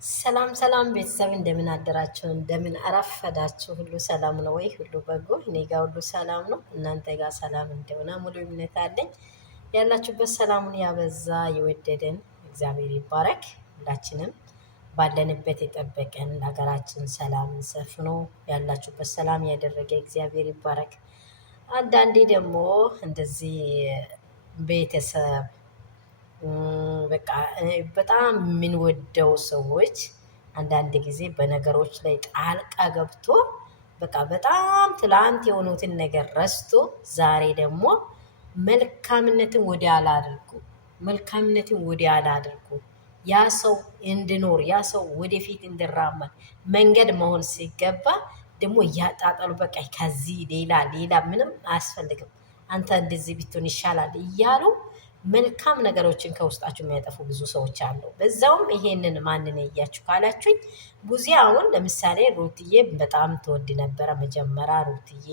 ሰላም ሰላም ቤተሰብ እንደምን አደራችሁ? እንደምን አረፈዳችሁ? ሁሉ ሰላም ነው ወይ? ሁሉ በጎ? እኔ ጋር ሁሉ ሰላም ነው። እናንተ ጋር ሰላም እንደሆነ ሙሉ እምነት አለኝ። ያላችሁበት ሰላሙን ያበዛ የወደደን እግዚአብሔር ይባረክ። ሁላችንም ባለንበት የጠበቀን ለሀገራችን ሰላም ሰፍኖ ያላችሁበት ሰላም ያደረገ እግዚአብሔር ይባረክ። አንዳንዴ ደግሞ እንደዚህ ቤተሰብ በቃ በጣም የምንወደው ሰዎች አንዳንድ ጊዜ በነገሮች ላይ ጣልቃ ገብቶ በቃ በጣም ትላንት የሆኑትን ነገር ረስቶ ዛሬ ደግሞ መልካምነትን ወዲያላ አድርጉ መልካምነትን ወዲያላ አድርጉ ያ ሰው እንዲኖር ያ ሰው ወደፊት እንዲራመድ መንገድ መሆን ሲገባ ደግሞ እያጣጠሉ በቃ ከዚህ ሌላ ሌላ ምንም አያስፈልግም፣ አንተ እንደዚህ ብትሆን ይሻላል እያሉ መልካም ነገሮችን ከውስጣችሁ የሚያጠፉ ብዙ ሰዎች አሉ። በዛውም ይሄንን ማንን እያችሁ ካላችሁኝ ቡዜ አሁን ለምሳሌ ሩትዬ በጣም ትወድ ነበረ። መጀመሪያ ሩትዬ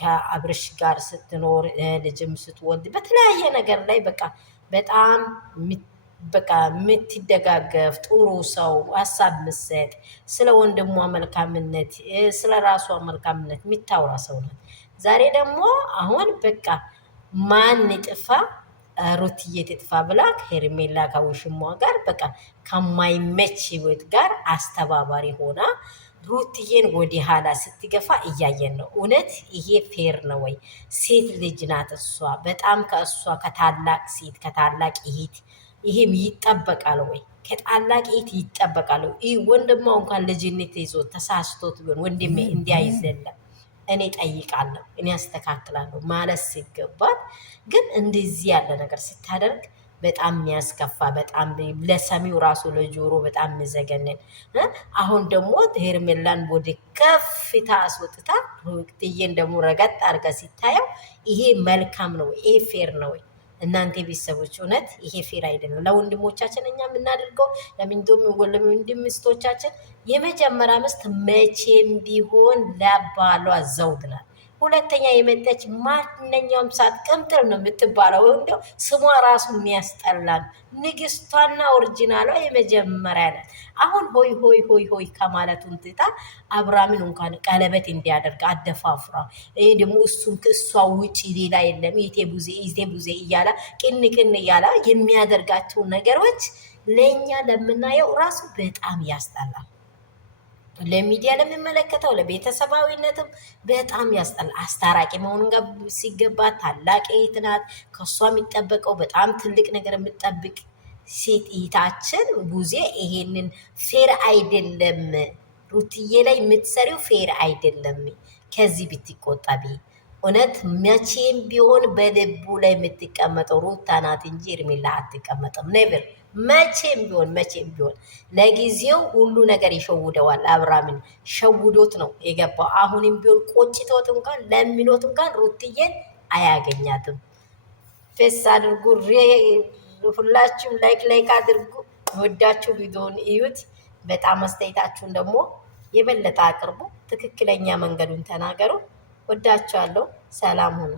ከአብርሽ ጋር ስትኖር ልጅም ስትወልድ በተለያየ ነገር ላይ በቃ በጣም በቃ የምትደጋገፍ ጥሩ ሰው ሀሳብ ምሰጥ ስለ ወንድሟ መልካምነት ስለ ራሷ መልካምነት የሚታወራ ሰው ናት። ዛሬ ደግሞ አሁን በቃ ማን ጥፋ ሩትዬ ትጥፋ ብላ ሄርሜላ ከውሽሟ ጋር በቃ ከማይመች ህይወት ጋር አስተባባሪ ሆና ሩትዬን ወደ ኋላ ስትገፋ እያየን ነው። እውነት ይሄ ፌር ነው ወይ? ሴት ልጅ ናት እሷ። በጣም ከእሷ ከታላቅ ሴት ከታላቅ እህት ይሄም ይጠበቃል ወይ? ከታላቅ እህት ይጠበቃል ወይ? ይህ ወንድሟ እንኳን ልጅነት ይዞ ተሳስቶት ቢሆን ወንድሜ እንዲያይዘለም እኔ ጠይቃለሁ፣ እኔ አስተካክላለሁ ማለት ሲገባት ግን እንደዚህ ያለ ነገር ስታደርግ በጣም የሚያስከፋ በጣም ለሰሚው ራሱ ለጆሮ በጣም የሚዘገንን። አሁን ደግሞ ሄርሜላን ወደ ከፍታ አስወጥታ ሩትዬን ደግሞ ረገጥ አድርጋ ሲታየው ይሄ መልካም ነው? ይሄ ፌር ነው ወይ? እናንተ ቤተሰቦች እውነት ይሄ ፌር አይደለም። ለወንድሞቻችን እኛ የምናደርገው ለወንድም ሚስቶቻችን የመጀመሪያ ምስት መቼም ቢሆን ለባሏ ዘውድ ናት። ሁለተኛ የመጠች ማንኛውም ሰዓት ቅምጥል ነው የምትባለው። እንደው ስሟ ራሱ የሚያስጠላል። ንግስቷና ኦሪጂናሏ የመጀመሪያ ናት። አሁን ሆይ ሆይ ሆይ ሆይ ከማለቱን ትታ አብራምን እንኳን ቀለበት እንዲያደርግ አደፋፍራ ደግሞ እሱን ከእሷ ውጭ ሌላ የለም ኢቴ ቡዜ እያለ ቅን ቅን እያለ የሚያደርጋቸው ነገሮች ለእኛ ለምናየው ራሱ በጣም ያስጠላል። ለሚዲያ ለሚመለከተው ለቤተሰባዊነትም በጣም ያስጠላል። አስታራቂ መሆኑን ሲገባ ታላቅ እህት ናት። ከእሷ የሚጠበቀው በጣም ትልቅ ነገር የምጠብቅ ሴት እህታችን ቡዜ ይሄንን ፌር አይደለም። ሩትዬ ላይ የምትሰሪው ፌር አይደለም። ከዚህ ብትቆጠቢ እውነት መቼም ቢሆን በልቡ ላይ የምትቀመጠው ሩታ ናት እንጂ ሄርሜላ አትቀመጥም። ኔቨር መቼም ቢሆን ለጊዜው ሁሉ ነገር ይሸውደዋል። አብራምን ሸውዶት ነው የገባው። አሁንም ቢሆን ቆጭቶት እንኳን ለሚኖት እንኳን ሩትዬን አያገኛትም። ፌስ አድርጉ። ሁላችሁም ላይክ አድርጉ። ወዳችሁ ቪዲዮን እዩት። በጣም አስተያየታችሁን ደግሞ የበለጠ አቅርቡ። ትክክለኛ መንገዱን ተናገሩ። ወዳችኋለሁ። ሰላም ሁኑ።